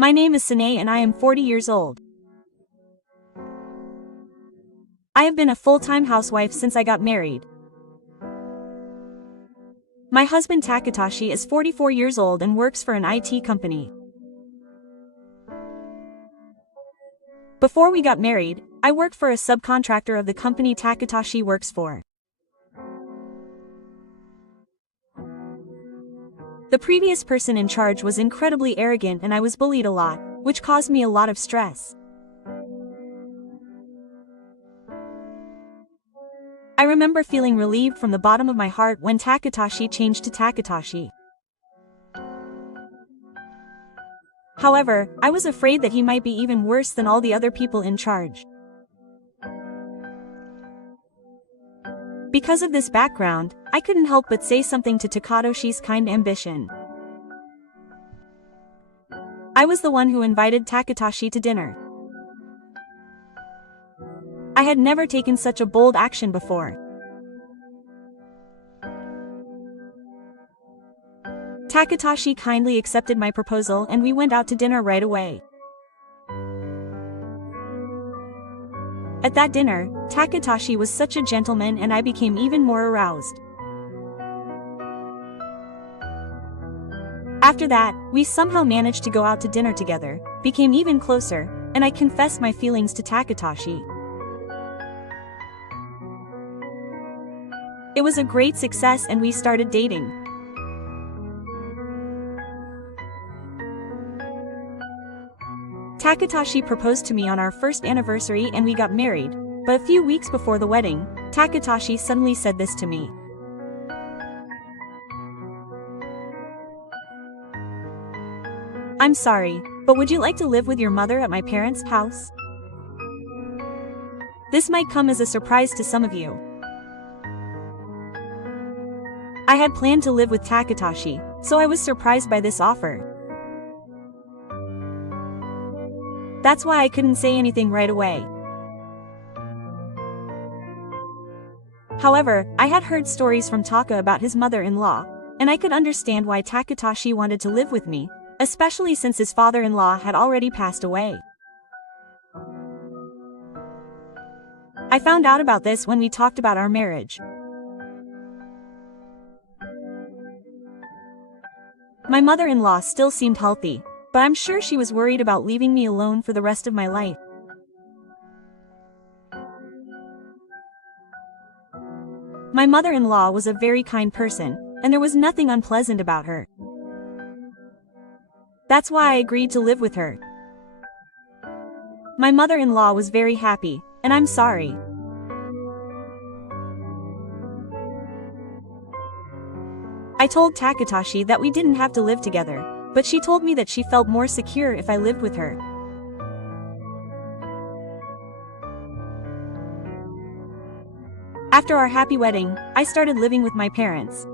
My name is Sine and I am 40 years old. I have been a full-time housewife since I got married. My husband Takatashi is 44 years old and works for an IT company. Before we got married, I worked for a subcontractor of the company Takatashi works for. The previous person in charge was incredibly arrogant and I was bullied a lot, which caused me a lot of stress. I remember feeling relieved from the bottom of my heart when Takatashi changed to Takatashi. However, I was afraid that he might be even worse than all the other people in charge. Because of this background, I couldn't help but say something to Takatoshi's kind ambition. I was the one who invited Takatashi to dinner. I had never taken such a bold action before. Takatashi kindly accepted my proposal and we went out to dinner right away. At that dinner, Takatashi was such a gentleman and I became even more aroused. After that, we somehow managed to go out to dinner together, became even closer, and I confessed my feelings to Takatashi. It was a great success and we started dating. Takatashi proposed to me on our first anniversary and we got married, but a few weeks before the wedding, Takatashi suddenly said this to me. I'm sorry, but would you like to live with your mother at my parents' house? This might come as a surprise to some of you. I had planned to live with Takatashi, so I was surprised by this offer. That's why I couldn't say anything right away. However, I had heard stories from Taka about his mother-in-law, and I could understand why Takatashi wanted to live with me, especially since his father-in-law had already passed away. I found out about this when we talked about our marriage. My mother-in-law still seemed healthy, but I'm sure she was worried about leaving me alone for the rest of my life. My mother-in-law was a very kind person, and there was nothing unpleasant about her. That's why I agreed to live with her. My mother-in-law was very happy, and I'm sorry. I told Takatashi that we didn't have to live together, but she told me that she felt more secure if I lived with her. After our happy wedding, I started living with my parents.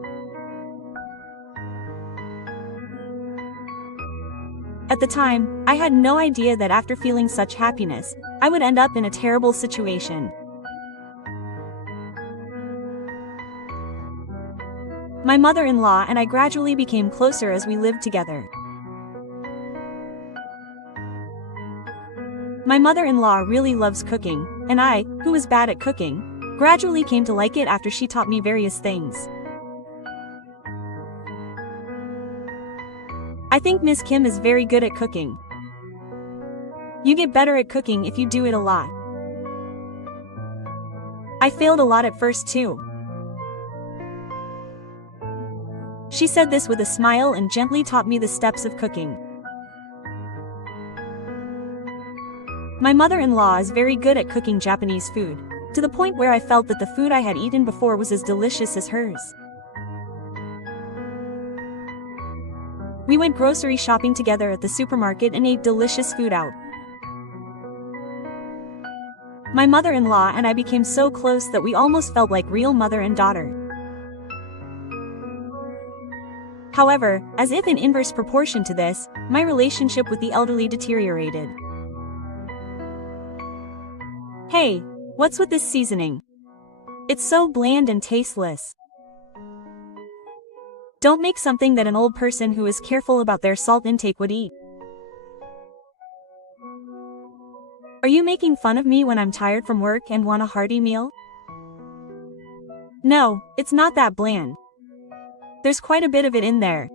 At the time, I had no idea that after feeling such happiness, I would end up in a terrible situation. My mother-in-law and I gradually became closer as we lived together. My mother-in-law really loves cooking, and I, who was bad at cooking, gradually came to like it after she taught me various things. I think Miss Kim is very good at cooking. You get better at cooking if you do it a lot. I failed a lot at first too. She said this with a smile and gently taught me the steps of cooking. My mother-in-law is very good at cooking Japanese food, to the point where I felt that the food I had eaten before was as delicious as hers. We went grocery shopping together at the supermarket and ate delicious food out. My mother-in-law and I became so close that we almost felt like real mother and daughter. However, as if in inverse proportion to this, my relationship with the elderly deteriorated. Hey, what's with this seasoning? It's so bland and tasteless. Don't make something that an old person who is careful about their salt intake would eat. Are you making fun of me when I'm tired from work and want a hearty meal? No, it's not that bland. There's quite a bit of it in there.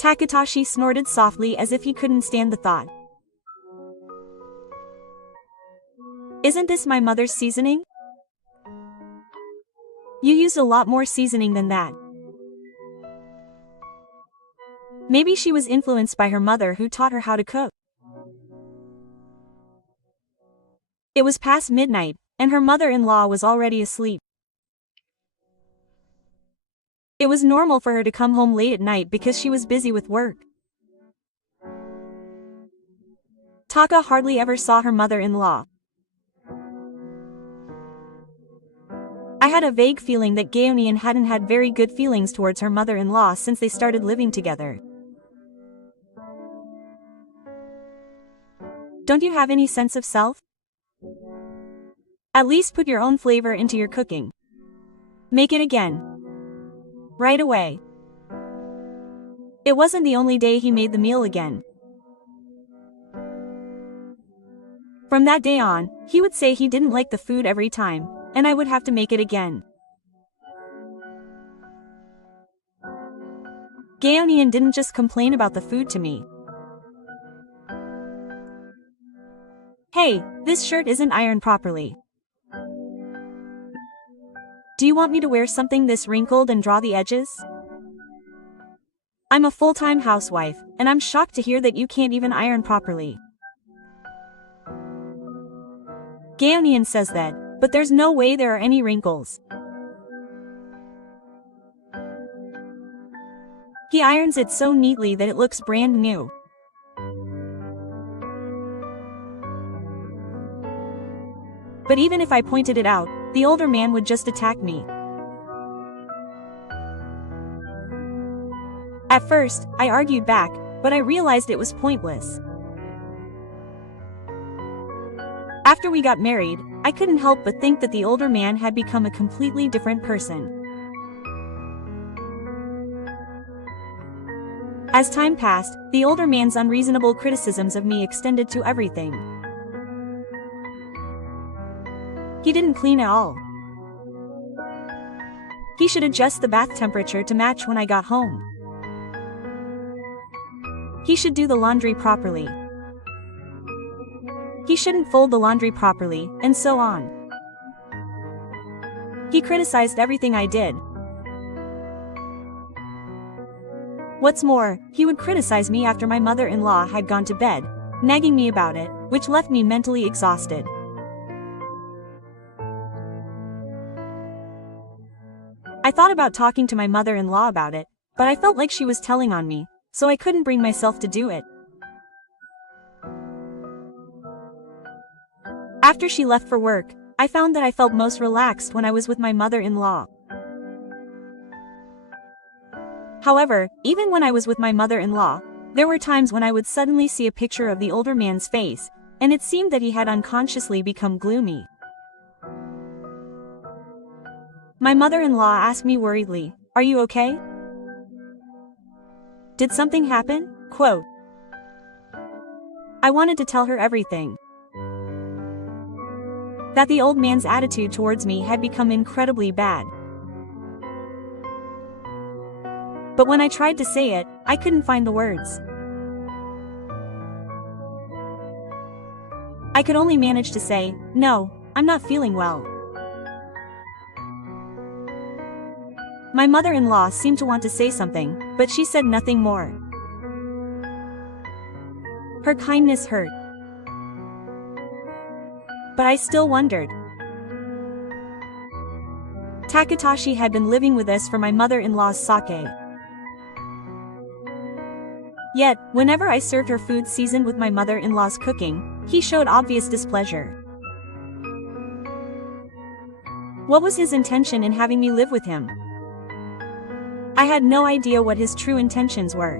Takatashi snorted softly as if he couldn't stand the thought. Isn't this my mother's seasoning? You used a lot more seasoning than that. Maybe she was influenced by her mother who taught her how to cook. It was past midnight, and her mother-in-law was already asleep. It was normal for her to come home late at night because she was busy with work. Taka hardly ever saw her mother-in-law. I had a vague feeling that Gaonian hadn't had very good feelings towards her mother-in-law since they started living together. Don't you have any sense of self? At least put your own flavor into your cooking. Make it again. Right away. It wasn't the only day he made the meal again. From that day on, he would say he didn't like the food every time, and I would have to make it again. Gaonian didn't just complain about the food to me. Hey, this shirt isn't ironed properly. Do you want me to wear something this wrinkled and draw the edges? I'm a full-time housewife, and I'm shocked to hear that you can't even iron properly. Gaonian says that, but there's no way there are any wrinkles. He irons it so neatly that it looks brand new. But even if I pointed it out, the older man would just attack me. At first, I argued back, but I realized it was pointless. After we got married, I couldn't help but think that the older man had become a completely different person. As time passed, the older man's unreasonable criticisms of me extended to everything. He didn't clean at all. He should adjust the bath temperature to match when I got home. He should do the laundry properly. He shouldn't fold the laundry properly, and so on. He criticized everything I did. What's more, he would criticize me after my mother-in-law had gone to bed, nagging me about it, which left me mentally exhausted. I thought about talking to my mother-in-law about it, but I felt like she was telling on me, so I couldn't bring myself to do it. After she left for work, I found that I felt most relaxed when I was with my mother-in-law. However, even when I was with my mother-in-law, there were times when I would suddenly see a picture of the older man's face, and it seemed that he had unconsciously become gloomy. My mother-in-law asked me worriedly, "Are you okay? Did something happen?" Quote. I wanted to tell her everything. That the old man's attitude towards me had become incredibly bad. But when I tried to say it, I couldn't find the words. I could only manage to say, "No, I'm not feeling well." My mother-in-law seemed to want to say something, but she said nothing more. Her kindness hurt. But I still wondered. Takatashi had been living with us for my mother-in-law's sake. Yet, whenever I served her food seasoned with my mother-in-law's cooking, he showed obvious displeasure. What was his intention in having me live with him? I had no idea what his true intentions were.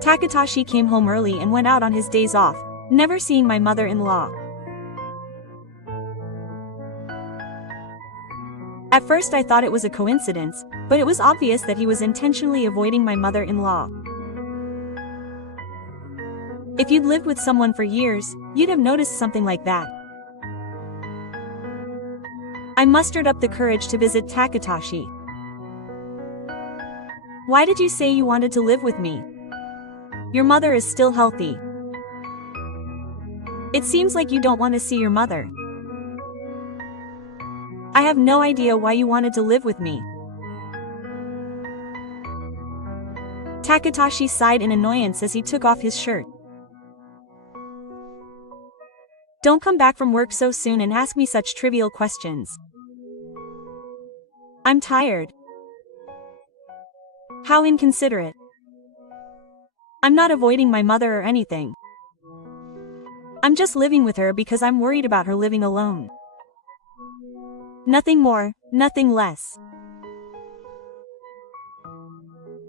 Takatashi came home early and went out on his days off, never seeing my mother-in-law. At first I thought it was a coincidence, but it was obvious that he was intentionally avoiding my mother-in-law. If you'd lived with someone for years, you'd have noticed something like that. I mustered up the courage to visit Takatashi. Why did you say you wanted to live with me? Your mother is still healthy. It seems like you don't want to see your mother. I have no idea why you wanted to live with me. Takatashi sighed in annoyance as he took off his shirt. Don't come back from work so soon and ask me such trivial questions. I'm tired. How inconsiderate. I'm not avoiding my mother or anything. I'm just living with her because I'm worried about her living alone. Nothing more, nothing less.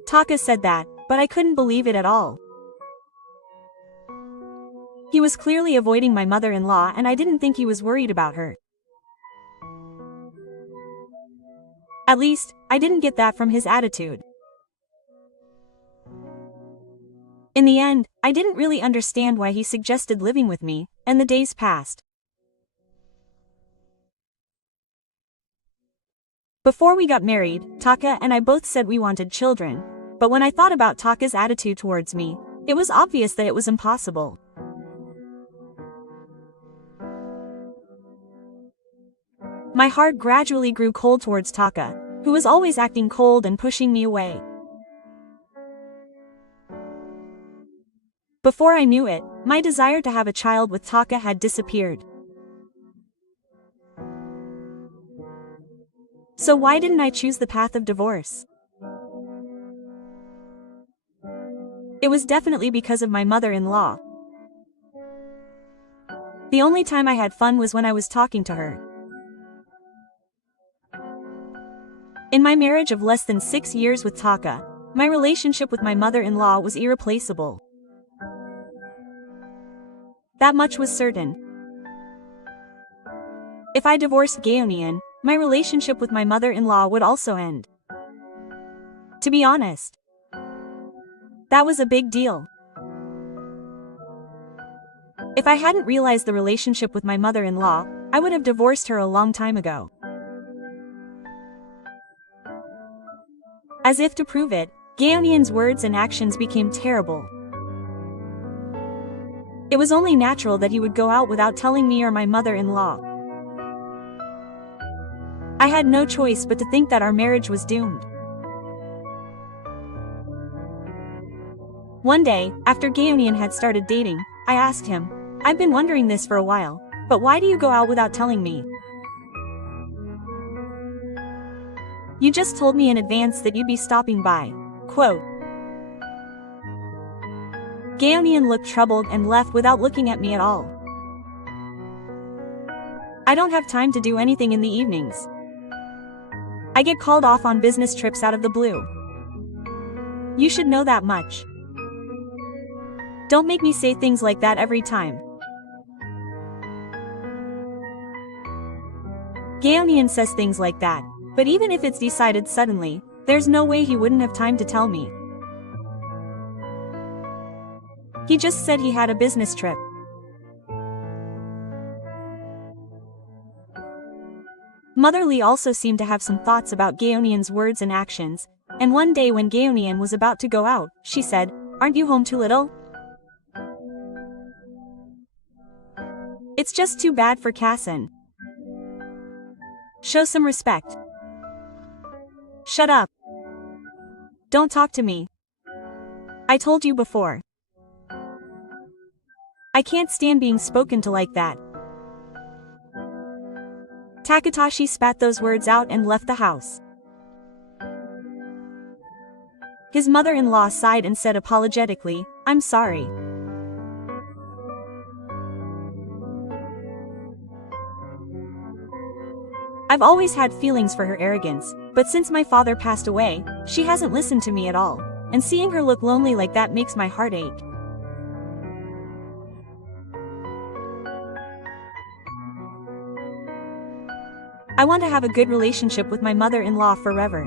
Taka said that, but I couldn't believe it at all. He was clearly avoiding my mother-in-law and I didn't think he was worried about her. At least, I didn't get that from his attitude. In the end, I didn't really understand why he suggested living with me, and the days passed. Before we got married, Taka and I both said we wanted children, but when I thought about Taka's attitude towards me, it was obvious that it was impossible. My heart gradually grew cold towards Taka, who was always acting cold and pushing me away. Before I knew it, my desire to have a child with Taka had disappeared. So why didn't I choose the path of divorce? It was definitely because of my mother-in-law. The only time I had fun was when I was talking to her. In my marriage of less than 6 years with Taka, my relationship with my mother-in-law was irreplaceable. That much was certain. If I divorced Gaonian, my relationship with my mother-in-law would also end. To be honest, that was a big deal. If I hadn't realized the relationship with my mother-in-law, I would have divorced her a long time ago. As if to prove it, Gaonian's words and actions became terrible. It was only natural that he would go out without telling me or my mother-in-law. I had no choice but to think that our marriage was doomed. One day, after Gaonian had started dating, I asked him, "I've been wondering this for a while, but why do you go out without telling me? You just told me in advance that you'd be stopping by." Quote. Gaonian looked troubled and left without looking at me at all. I don't have time to do anything in the evenings. I get called off on business trips out of the blue. You should know that much. Don't make me say things like that every time. Gaonian says things like that, but even if it's decided suddenly, there's no way he wouldn't have time to tell me. He just said he had a business trip. Mother Lee also seemed to have some thoughts about Gaonian's words and actions, and one day when Gaonian was about to go out, she said, "Aren't you home too little? It's just too bad for Kassan. Show some respect. Shut up. Don't talk to me. I told you before. I can't stand being spoken to like that." Takatashi spat those words out and left the house. His mother-in-law sighed and said apologetically, "I'm sorry." I've always had feelings for her arrogance, but since my father passed away, she hasn't listened to me at all, and seeing her look lonely like that makes my heart ache. I want to have a good relationship with my mother-in-law forever.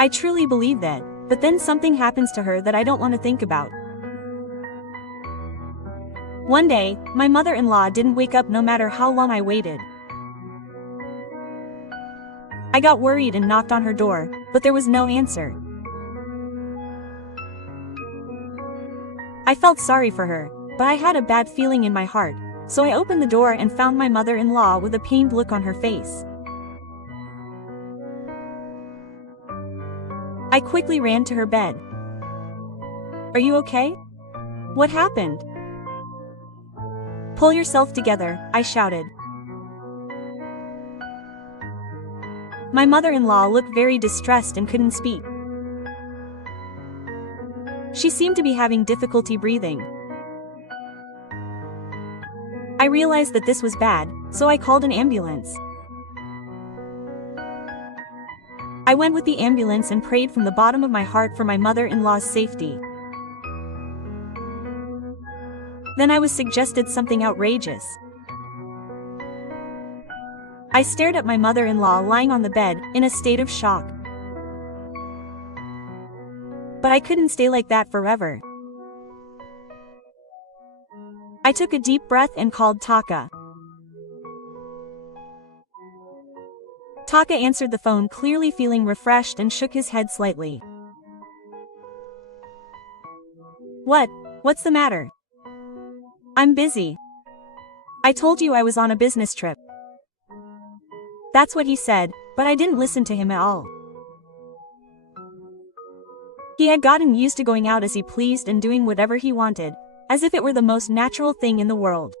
I truly believe that, but then something happens to her that I don't want to think about. One day, my mother-in-law didn't wake up no matter how long I waited. I got worried and knocked on her door, but there was no answer. I felt sorry for her, but I had a bad feeling in my heart, so I opened the door and found my mother-in-law with a pained look on her face. I quickly ran to her bed. "Are you okay? What happened?" "Pull yourself together," I shouted. My mother-in-law looked very distressed and couldn't speak. She seemed to be having difficulty breathing. I realized that this was bad, so I called an ambulance. I went with the ambulance and prayed from the bottom of my heart for my mother-in-law's safety. Then I was suggested something outrageous. I stared at my mother-in-law lying on the bed, in a state of shock. But I couldn't stay like that forever. I took a deep breath and called Taka. Taka answered the phone, clearly feeling refreshed, and shook his head slightly. What's the matter?" "I'm busy. I told you I was on a business trip." That's what he said, but I didn't listen to him at all. He had gotten used to going out as he pleased and doing whatever he wanted, as if it were the most natural thing in the world.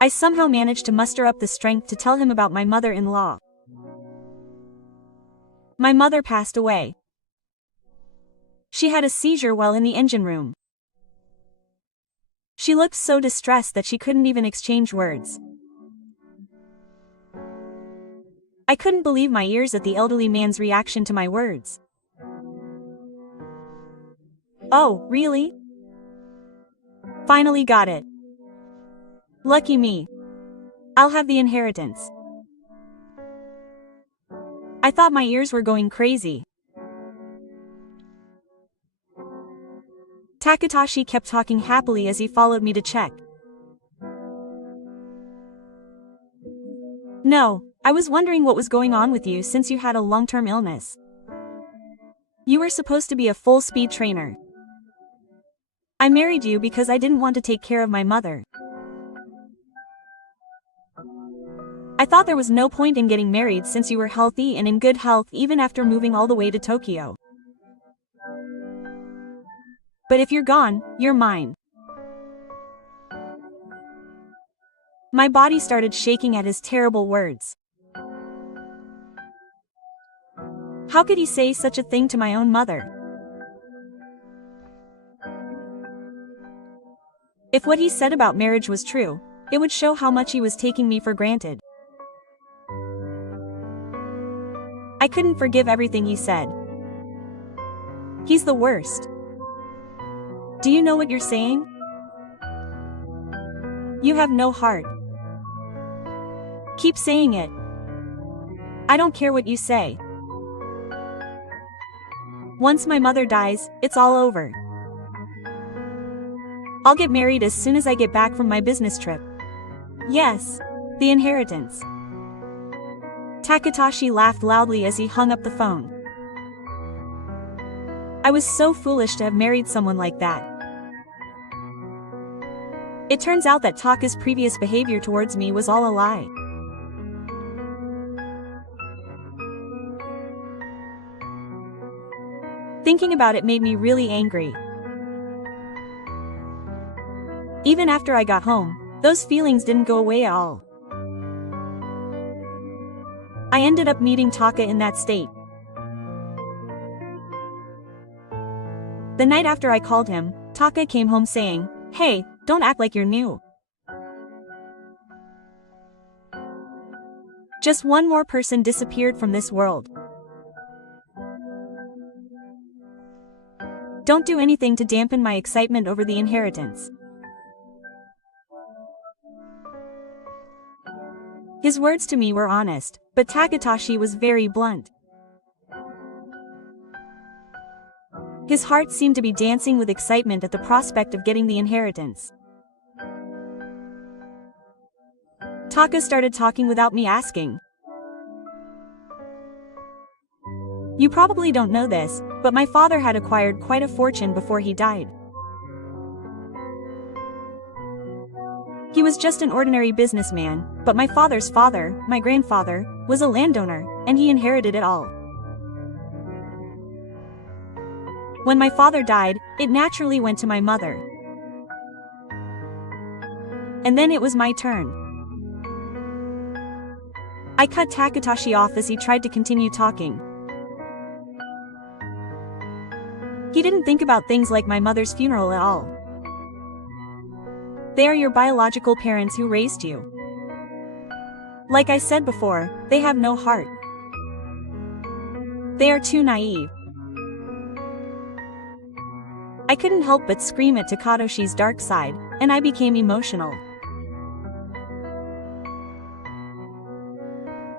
I somehow managed to muster up the strength to tell him about my mother-in-law. My mother passed away. She had a seizure while in the engine room. She looked so distressed that she couldn't even exchange words. I couldn't believe my ears at the elderly man's reaction to my words. "Oh, really? Finally got it. Lucky me. I'll have the inheritance." I thought my ears were going crazy. Takatashi kept talking happily as he followed me to check. "No, I was wondering what was going on with you since you had a long-term illness. You were supposed to be a full-speed trainer. I married you because I didn't want to take care of my mother. I thought there was no point in getting married since you were healthy and in good health even after moving all the way to Tokyo. But if you're gone, you're mine." My body started shaking at his terrible words. How could he say such a thing to my own mother? If what he said about marriage was true, it would show how much he was taking me for granted. I couldn't forgive everything he said. He's the worst. Do you know what you're saying? You have no heart. Keep saying it. I don't care what you say. Once my mother dies, it's all over. I'll get married as soon as I get back from my business trip. Yes, the inheritance. Takatashi laughed loudly as he hung up the phone. I was so foolish to have married someone like that. It turns out that Taka's previous behavior towards me was all a lie. Thinking about it made me really angry. Even after I got home, those feelings didn't go away at all. I ended up meeting Taka in that state. The night after I called him, Taka came home saying, "Hey, don't act like you're new. Just one more person disappeared from this world. Don't do anything to dampen my excitement over the inheritance. His words to me were honest, but Takatoshi was very blunt. His heart seemed to be dancing with excitement at the prospect of getting the inheritance. Taka started talking without me asking. You probably don't know this, but my father had acquired quite a fortune before he died. He was just an ordinary businessman, but my father's father, my grandfather, was a landowner, and he inherited it all. When my father died, it naturally went to my mother. And then it was my turn. I cut Takatoshi off as he tried to continue talking. He didn't think about things like my mother's funeral at all. They are your biological parents who raised you. Like I said before, they have no heart. They are too naive. I couldn't help but scream at Takatoshi's dark side, and I became emotional.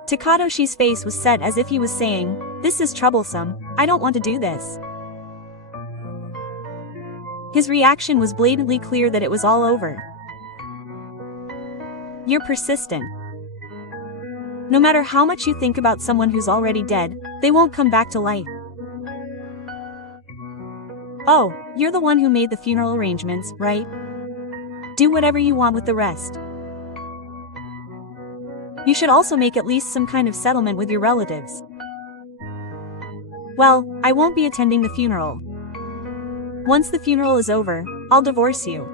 Takatoshi's face was set as if he was saying, "This is troublesome, I don't want to do this." His reaction was blatantly clear that it was all over. You're persistent. No matter how much you think about someone who's already dead, they won't come back to life. Oh, you're the one who made the funeral arrangements, right? Do whatever you want with the rest. You should also make at least some kind of settlement with your relatives. Well, I won't be attending the funeral. Once the funeral is over, I'll divorce you.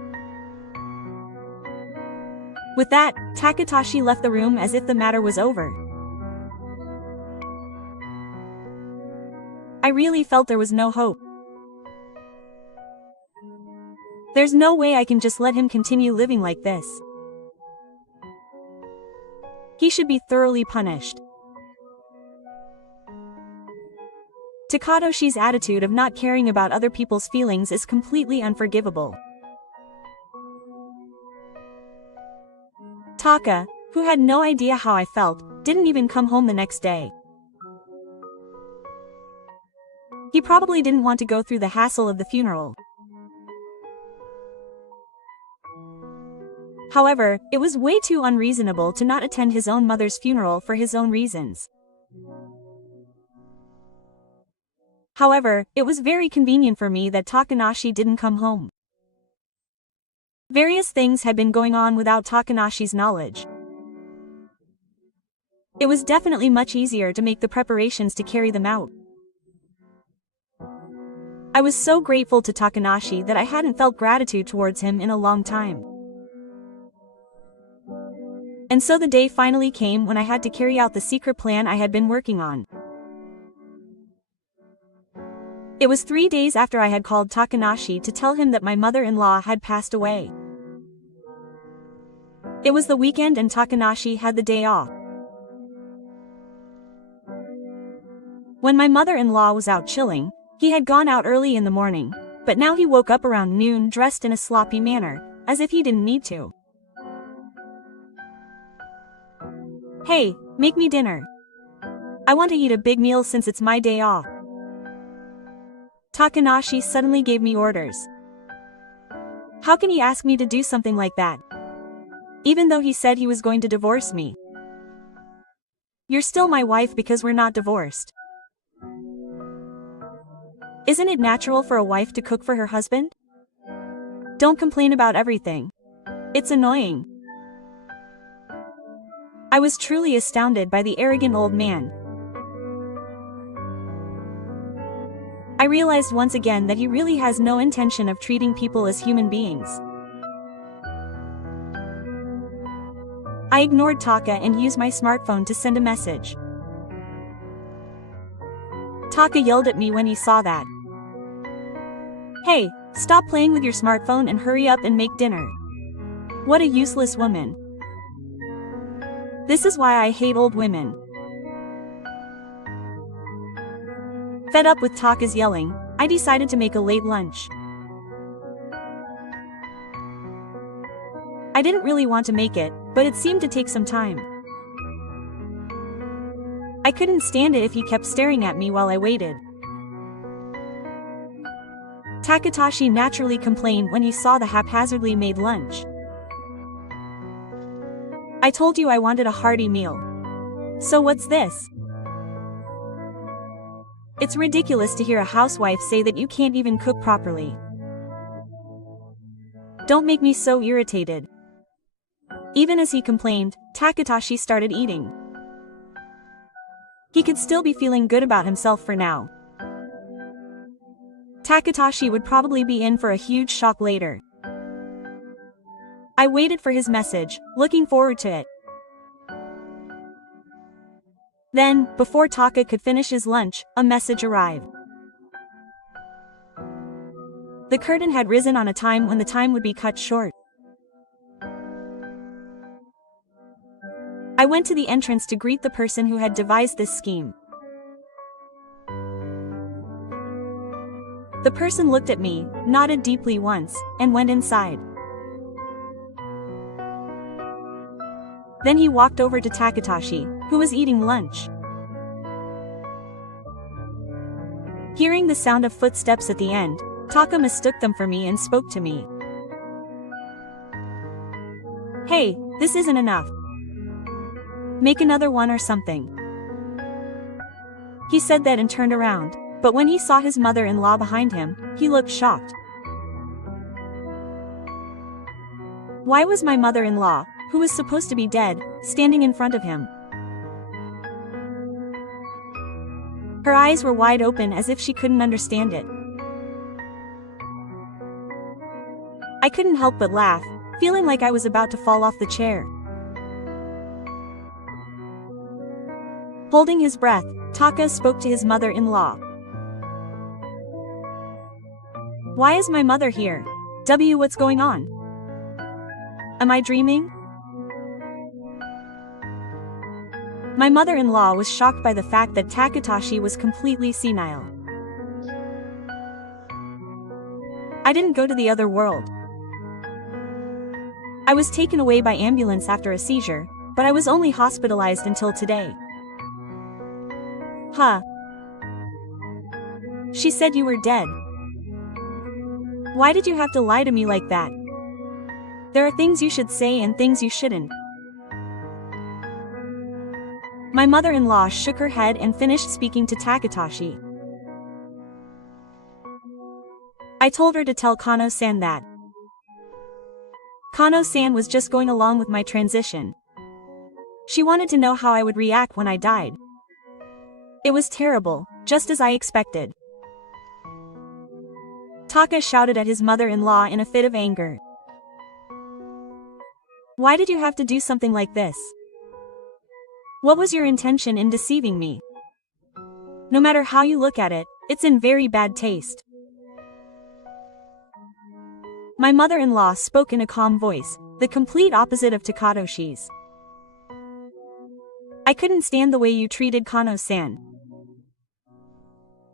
With that, Takatoshi left the room as if the matter was over. I really felt there was no hope. There's no way I can just let him continue living like this. He should be thoroughly punished. Takatoshi's attitude of not caring about other people's feelings is completely unforgivable. Taka, who had no idea how I felt, didn't even come home the next day. He probably didn't want to go through the hassle of the funeral. However, it was way too unreasonable to not attend his own mother's funeral for his own reasons. However, it was very convenient for me that Takanashi didn't come home. Various things had been going on without Takanashi's knowledge. It was definitely much easier to make the preparations to carry them out. I was so grateful to Takanashi that I hadn't felt gratitude towards him in a long time. And so the day finally came when I had to carry out the secret plan I had been working on. It was 3 days after I had called Takanashi to tell him that my mother-in-law had passed away. It was the weekend and Takanashi had the day off. When my mother-in-law was out chilling, he had gone out early in the morning, but now he woke up around noon dressed in a sloppy manner, as if he didn't need to. Hey, make me dinner. I want to eat a big meal since it's my day off. Takanashi suddenly gave me orders. How can he ask me to do something like that? Even though he said he was going to divorce me. You're still my wife because we're not divorced. Isn't it natural for a wife to cook for her husband? Don't complain about everything. It's annoying. I was truly astounded by the arrogant old man. I realized once again that he really has no intention of treating people as human beings. I ignored Taka and used my smartphone to send a message. Taka yelled at me when he saw that. Hey, stop playing with your smartphone and hurry up and make dinner. What a useless woman. This is why I hate old women. Fed up with Taka's yelling, I decided to make a late lunch. I didn't really want to make it, but it seemed to take some time. I couldn't stand it if he kept staring at me while I waited. Takatoshi naturally complained when he saw the haphazardly made lunch. I told you I wanted a hearty meal. So what's this? It's ridiculous to hear a housewife say that you can't even cook properly. Don't make me so irritated. Even as he complained, Takatoshi started eating. He could still be feeling good about himself for now. Takatoshi would probably be in for a huge shock later. I waited for his message, looking forward to it. Then, before Taka could finish his lunch, a message arrived. The curtain had risen on a time when the time would be cut short. I went to the entrance to greet the person who had devised this scheme. The person looked at me, nodded deeply once, and went inside. Then he walked over to Takatoshi, who was eating lunch. Hearing the sound of footsteps at the end, Taka mistook them for me and spoke to me. Hey, this isn't enough. Make another one or something. He said that and turned around, but when he saw his mother-in-law behind him, he looked shocked. Why was my mother-in-law, who was supposed to be dead, standing in front of him? Her eyes were wide open as if she couldn't understand it. I couldn't help but laugh, feeling like I was about to fall off the chair. Holding his breath, Taka spoke to his mother-in-law. Why is my mother here? What's going on? Am I dreaming? My mother-in-law was shocked by the fact that Takatoshi was completely senile. I didn't go to the other world. I was taken away by ambulance after a seizure, but I was only hospitalized until today. Huh. She said you were dead. Why did you have to lie to me like that? There are things you should say and things you shouldn't. My mother-in-law shook her head and finished speaking to Takatoshi. I told her to tell Kano-san that. Kano-san was just going along with my transition. She wanted to know how I would react when I died. It was terrible, just as I expected. Taka shouted at his mother-in-law in a fit of anger. Why did you have to do something like this? What was your intention in deceiving me? No matter how you look at it, it's in very bad taste. My mother-in-law spoke in a calm voice, the complete opposite of Takatoshi's. I couldn't stand the way you treated Kano-san.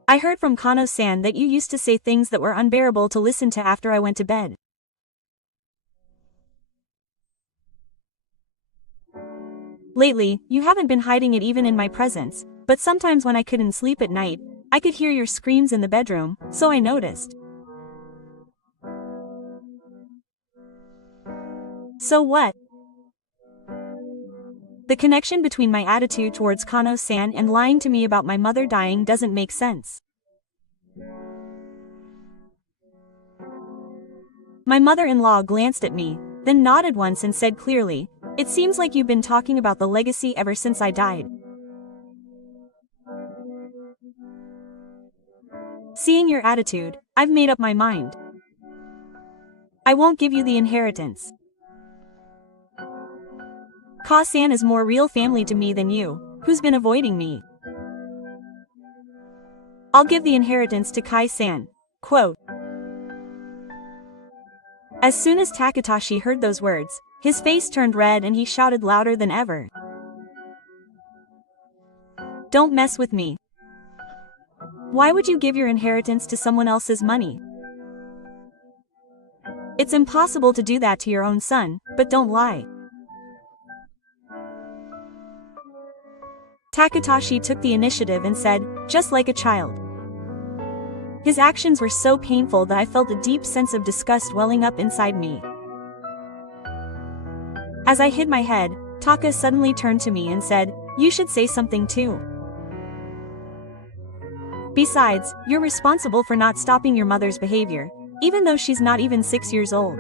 I heard from Kano-san that you used to say things that were unbearable to listen to after I went to bed. Lately, you haven't been hiding it even in my presence, but sometimes when I couldn't sleep at night, I could hear your screams in the bedroom, so I noticed. So what? The connection between my attitude towards Kano-san and lying to me about my mother dying doesn't make sense. My mother-in-law glanced at me, then nodded once and said clearly, "It seems like you've been talking about the legacy ever since I died." Seeing your attitude, I've made up my mind. I won't give you the inheritance. Ka-san is more real family to me than you, who's been avoiding me. I'll give the inheritance to Kai-san. Quote. As soon as Takatoshi heard those words, his face turned red and he shouted louder than ever. Don't mess with me. Why would you give your inheritance to someone else's money? It's impossible to do that to your own son, but don't lie. Takatoshi took the initiative and said, just like a child. His actions were so painful that I felt a deep sense of disgust welling up inside me. As I hid my head, Taka suddenly turned to me and said, you should say something too. Besides, you're responsible for not stopping your mother's behavior, even though she's not even 6 years old.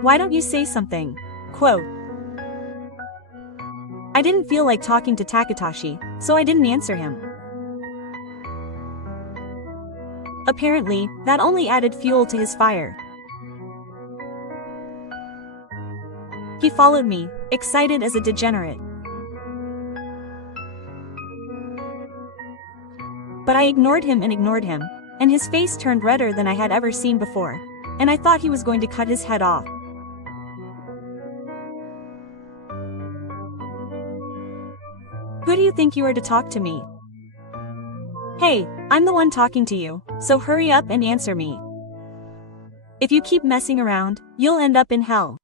Why don't you say something? Quote. I didn't feel like talking to Takatoshi, so I didn't answer him. Apparently, that only added fuel to his fire. He followed me, excited as a degenerate. But I ignored him, and his face turned redder than I had ever seen before, and I thought he was going to cut his head off. Who do you think you are to talk to me? Hey, I'm the one talking to you, so hurry up and answer me. If you keep messing around, you'll end up in hell.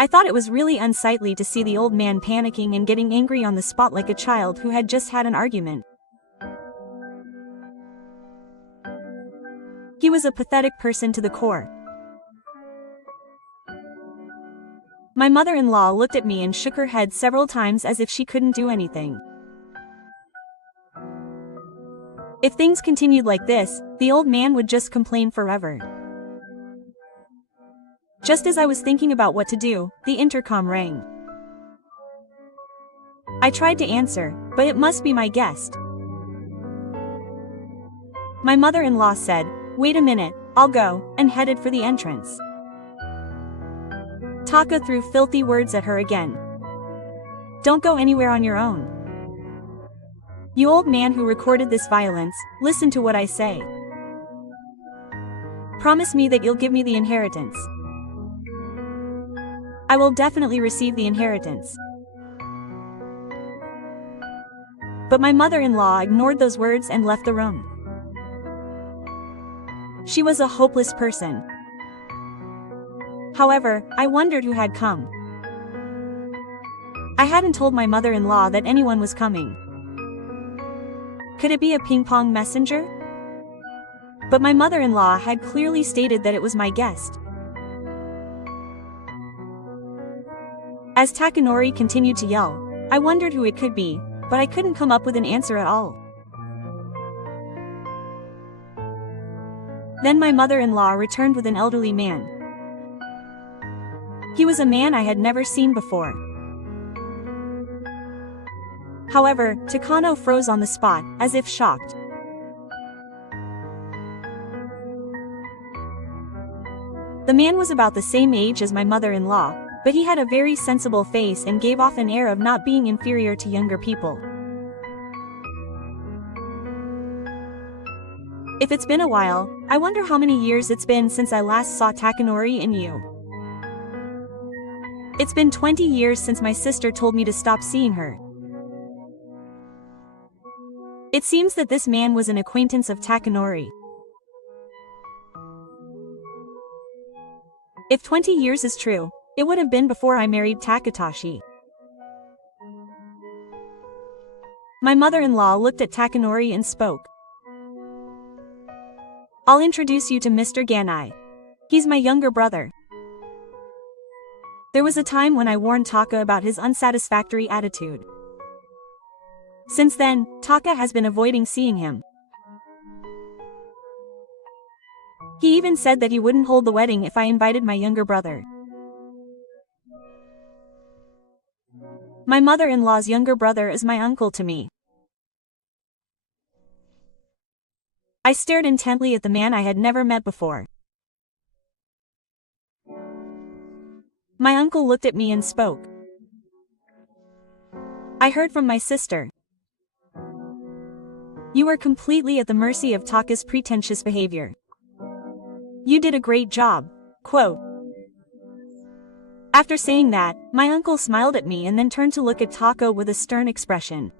I thought it was really unsightly to see the old man panicking and getting angry on the spot like a child who had just had an argument. He was a pathetic person to the core. My mother-in-law looked at me and shook her head several times as if she couldn't do anything. If things continued like this, the old man would just complain forever. Just as I was thinking about what to do, the intercom rang. I tried to answer, but it must be my guest. My mother-in-law said, wait a minute, I'll go, and headed for the entrance. Taka threw filthy words at her again. Don't go anywhere on your own. You old man who recorded this violence, listen to what I say. Promise me that you'll give me the inheritance. I will definitely receive the inheritance. But my mother-in-law ignored those words and left the room. She was a hopeless person. However, I wondered who had come. I hadn't told my mother-in-law that anyone was coming. Could it be a ping-pong messenger? But my mother-in-law had clearly stated that it was my guest. As Takanori continued to yell, I wondered who it could be, but I couldn't come up with an answer at all. Then my mother-in-law returned with an elderly man. He was a man I had never seen before. However, Takano froze on the spot, as if shocked. The man was about the same age as my mother-in-law, but he had a very sensible face and gave off an air of not being inferior to younger people. If it's been a while, I wonder how many years it's been since I last saw Takanori and you. It's been 20 years since my sister told me to stop seeing her. It seems that this man was an acquaintance of Takanori. If 20 years is true, it would have been before I married Takatoshi. My mother-in-law looked at Takanori and spoke. I'll introduce you to Mr. Ganai. He's my younger brother. There was a time when I warned Taka about his unsatisfactory attitude. Since then, Taka has been avoiding seeing him. He even said that he wouldn't hold the wedding if I invited my younger brother. My mother-in-law's younger brother is my uncle to me. I stared intently at the man I had never met before. My uncle looked at me and spoke. I heard from my sister. You were completely at the mercy of Taka's pretentious behavior. You did a great job. Quote. After saying that, my uncle smiled at me and then turned to look at Taka with a stern expression.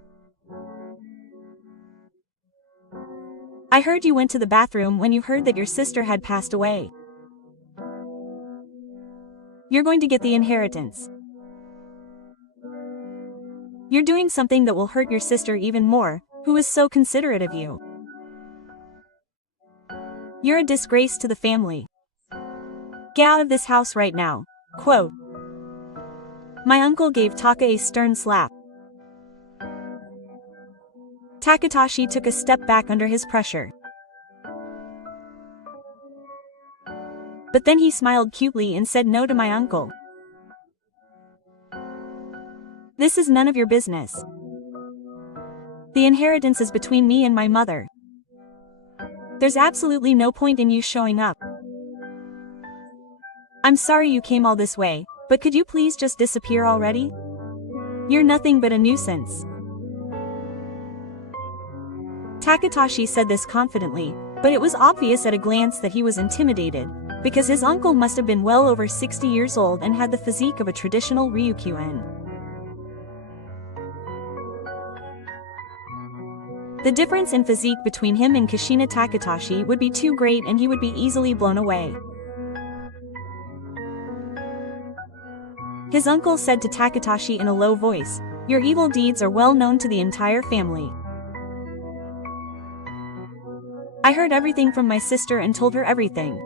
I heard you went to the bathroom when you heard that your sister had passed away. You're going to get the inheritance. You're doing something that will hurt your sister even more, who is so considerate of you. You're a disgrace to the family. Get out of this house right now. Quote. My uncle gave Taka a stern slap. Takatoshi took a step back under his pressure. But then he smiled cutely and said no to my uncle. This is none of your business. The inheritance is between me and my mother. There's absolutely no point in you showing up. I'm sorry you came all this way, but could you please just disappear already? You're nothing but a nuisance. Takatoshi said this confidently, but it was obvious at a glance that he was intimidated, because his uncle must have been well over 60 years old and had the physique of a traditional ryukyuan. The difference in physique between him and Kushina Takatoshi would be too great and he would be easily blown away. His uncle said to Takatoshi in a low voice, "Your evil deeds are well known to the entire family. I heard everything from my sister and told her everything.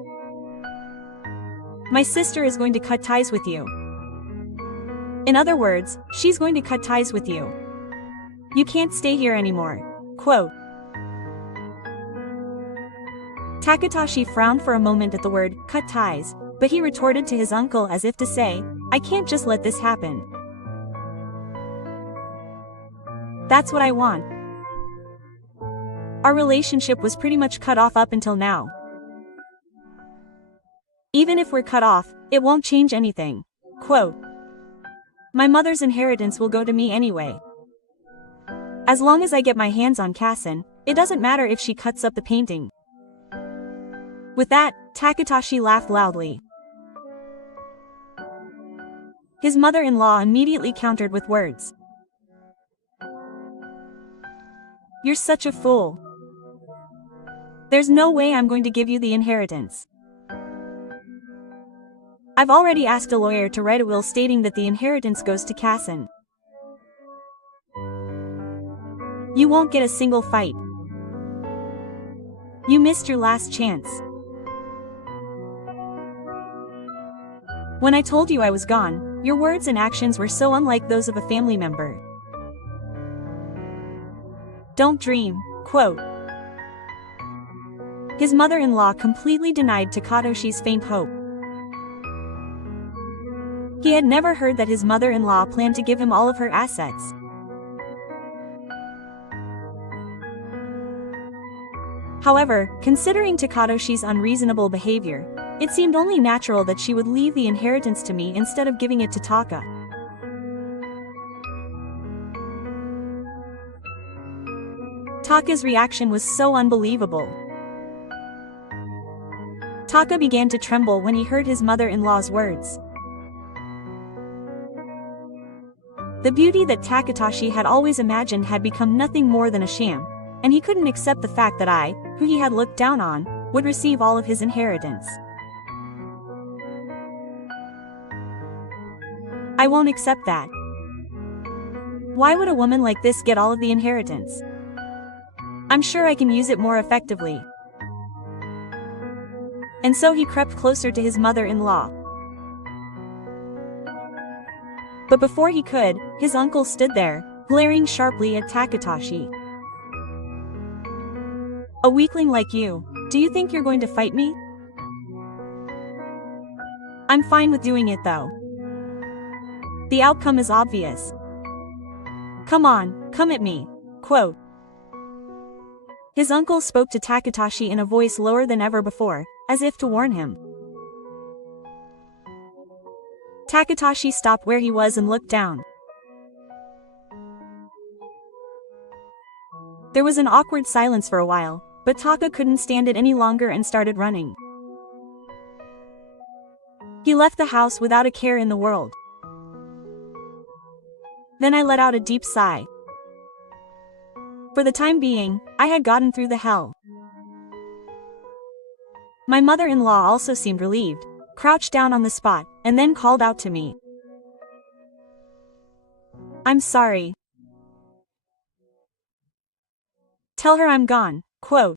My sister is going to cut ties with you. In other words, she's going to cut ties with you. You can't stay here anymore." Quote. Takatoshi frowned for a moment at the word, cut ties, but he retorted to his uncle as if to say, I can't just let this happen. That's what I want. Our relationship was pretty much cut off up until now. Even if we're cut off, it won't change anything. Quote. My mother's inheritance will go to me anyway. As long as I get my hands on Kassen, it doesn't matter if she cuts up the painting. With that, Takatoshi laughed loudly. His mother-in-law immediately countered with words. You're such a fool. There's no way I'm going to give you the inheritance. I've already asked a lawyer to write a will stating that the inheritance goes to Kassen. You won't get a single fight. You missed your last chance. When I told you I was gone, your words and actions were so unlike those of a family member. Don't dream. Quote. His mother-in-law completely denied Takatoshi's faint hope. He had never heard that his mother-in-law planned to give him all of her assets. However, considering Takatoshi's unreasonable behavior, it seemed only natural that she would leave the inheritance to me instead of giving it to Taka. Taka's reaction was so unbelievable. Taka began to tremble when he heard his mother-in-law's words. The beauty that Takatoshi had always imagined had become nothing more than a sham, and he couldn't accept the fact that I, who he had looked down on, would receive all of his inheritance. I won't accept that. Why would a woman like this get all of the inheritance? I'm sure I can use it more effectively. And so he crept closer to his mother-in-law. But before he could, his uncle stood there, glaring sharply at Takatoshi. A weakling like you, do you think you're going to fight me? I'm fine with doing it though. The outcome is obvious. Come on, come at me. Quote. His uncle spoke to Takatoshi in a voice lower than ever before, as if to warn him. Takatoshi stopped where he was and looked down. There was an awkward silence for a while, but Taka couldn't stand it any longer and started running. He left the house without a care in the world. Then I let out a deep sigh. For the time being, I had gotten through the hell. My mother-in-law also seemed relieved. crouched down on the spot, and then called out to me. "I'm sorry. Tell her I'm gone," quote.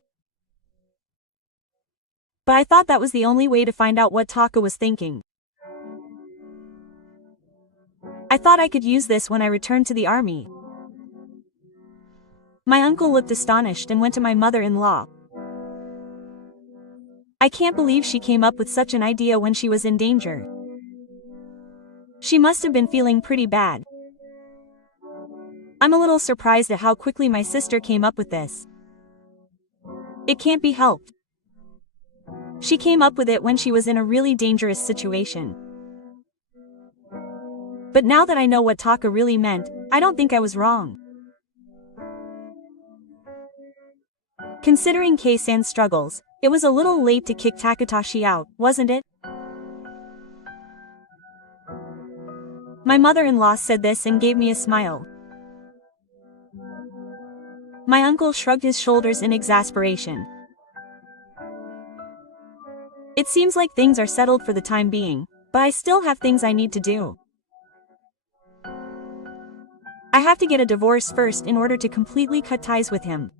But I thought that was the only way to find out what Taka was thinking. I thought I could use this when I returned to the army. My uncle looked astonished and went to my mother-in-law. I can't believe she came up with such an idea when she was in danger. She must have been feeling pretty bad. I'm a little surprised at how quickly my sister came up with this. It can't be helped. She came up with it when she was in a really dangerous situation. But now that I know what Taka really meant, I don't think I was wrong. Considering Kei-san's struggles, it was a little late to kick Takatoshi out, wasn't it? My mother-in-law said this and gave me a smile. My uncle shrugged his shoulders in exasperation. It seems like things are settled for the time being, but I still have things I need to do. I have to get a divorce first in order to completely cut ties with him.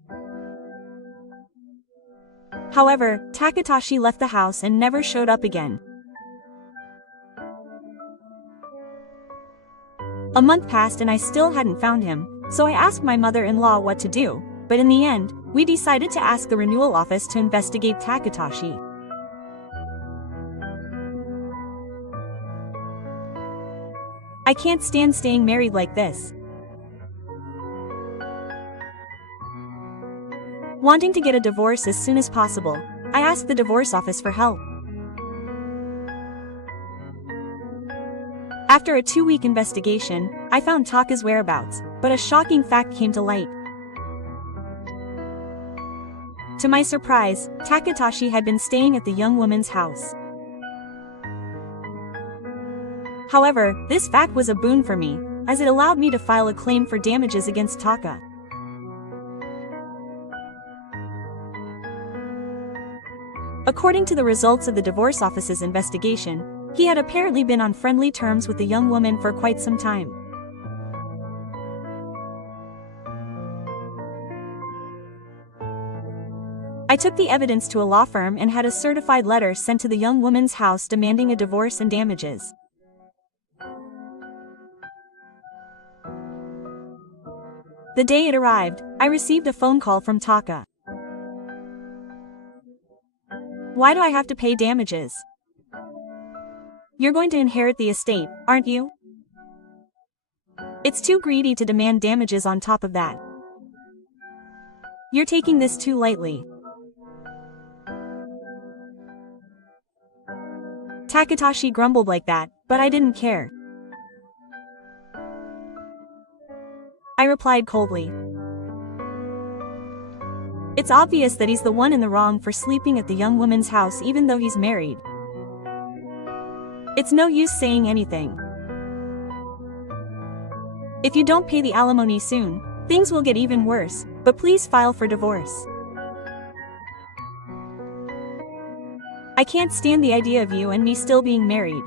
However, Takatoshi left the house and never showed up again. A month passed and I still hadn't found him, so I asked my mother-in-law what to do, but in the end, we decided to ask the renewal office to investigate Takatoshi. I can't stand staying married like this. Wanting to get a divorce as soon as possible, I asked the divorce office for help. After a 2-week investigation, I found Taka's whereabouts, but a shocking fact came to light. To my surprise, Takatoshi had been staying at the young woman's house. However, this fact was a boon for me, as it allowed me to file a claim for damages against Taka. According to the results of the divorce office's investigation, he had apparently been on friendly terms with the young woman for quite some time. I took the evidence to a law firm and had a certified letter sent to the young woman's house demanding a divorce and damages. The day it arrived, I received a phone call from Taka. "Why do I have to pay damages? You're going to inherit the estate, aren't you? It's too greedy to demand damages on top of that. You're taking this too lightly." Takatoshi grumbled like that, but I didn't care. I replied coldly. It's obvious that he's the one in the wrong for sleeping at the young woman's house even though he's married. It's no use saying anything. If you don't pay the alimony soon, things will get even worse, but please file for divorce. I can't stand the idea of you and me still being married.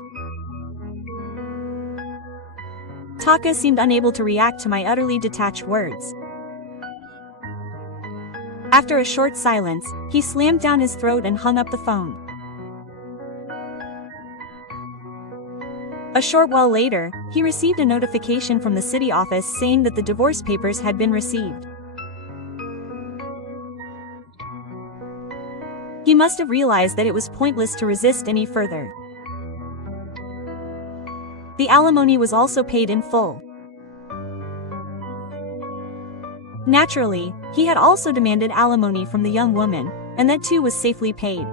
Taka seemed unable to react to my utterly detached words. After a short silence, he slammed down his throat and hung up the phone. A short while later, he received a notification from the city office saying that the divorce papers had been received. He must have realized that it was pointless to resist any further. The alimony was also paid in full. Naturally, he had also demanded alimony from the young woman, and that too was safely paid.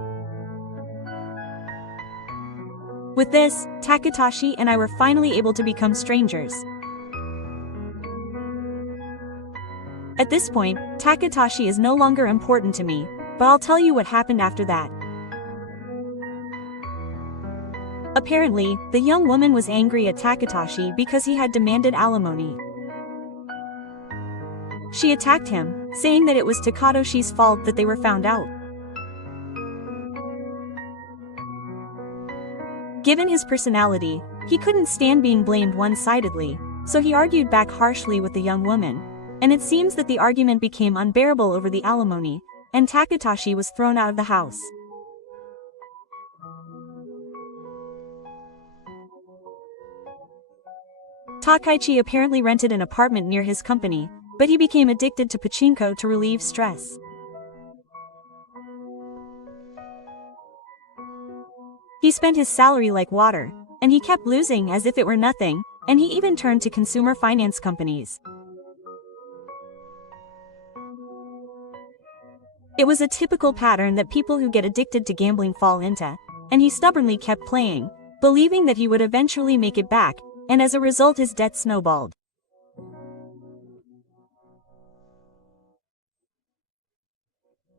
With this, Takatoshi and I were finally able to become strangers. At this point, Takatoshi is no longer important to me, but I'll tell you what happened after that. Apparently, the young woman was angry at Takatoshi because he had demanded alimony. She attacked him, saying that it was Takatoshi's fault that they were found out. Given his personality, he couldn't stand being blamed one-sidedly, so he argued back harshly with the young woman, and it seems that the argument became unbearable over the alimony, and Takatashi was thrown out of the house. Takaichi apparently rented an apartment near his company, but he became addicted to pachinko to relieve stress. He spent his salary like water, and he kept losing as if it were nothing, and he even turned to consumer finance companies. It was a typical pattern that people who get addicted to gambling fall into, and he stubbornly kept playing, believing that he would eventually make it back, and as a result his debt snowballed.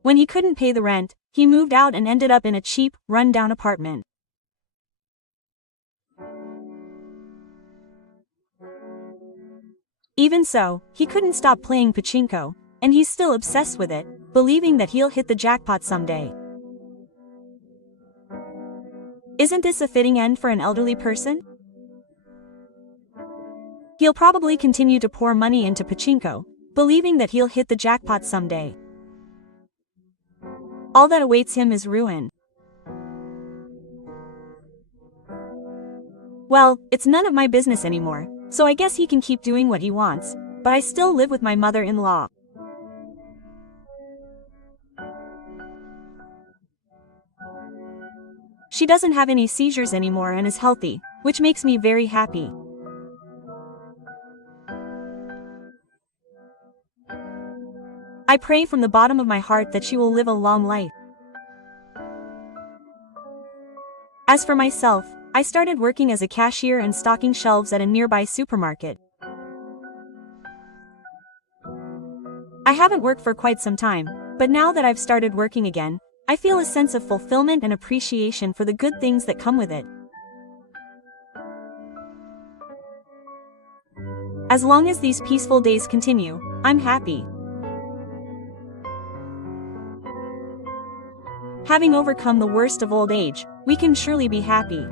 When he couldn't pay the rent, he moved out and ended up in a cheap, run-down apartment. Even so, he couldn't stop playing pachinko, and he's still obsessed with it, believing that he'll hit the jackpot someday. Isn't this a fitting end for an elderly person? He'll probably continue to pour money into pachinko, believing that he'll hit the jackpot someday. All that awaits him is ruin. Well, it's none of my business anymore, so I guess he can keep doing what he wants, but I still live with my mother-in-law. She doesn't have any seizures anymore and is healthy, which makes me very happy. I pray from the bottom of my heart that she will live a long life. As for myself, I started working as a cashier and stocking shelves at a nearby supermarket. I haven't worked for quite some time, but now that I've started working again, I feel a sense of fulfillment and appreciation for the good things that come with it. As long as these peaceful days continue, I'm happy. Having overcome the worst of old age, we can surely be happy.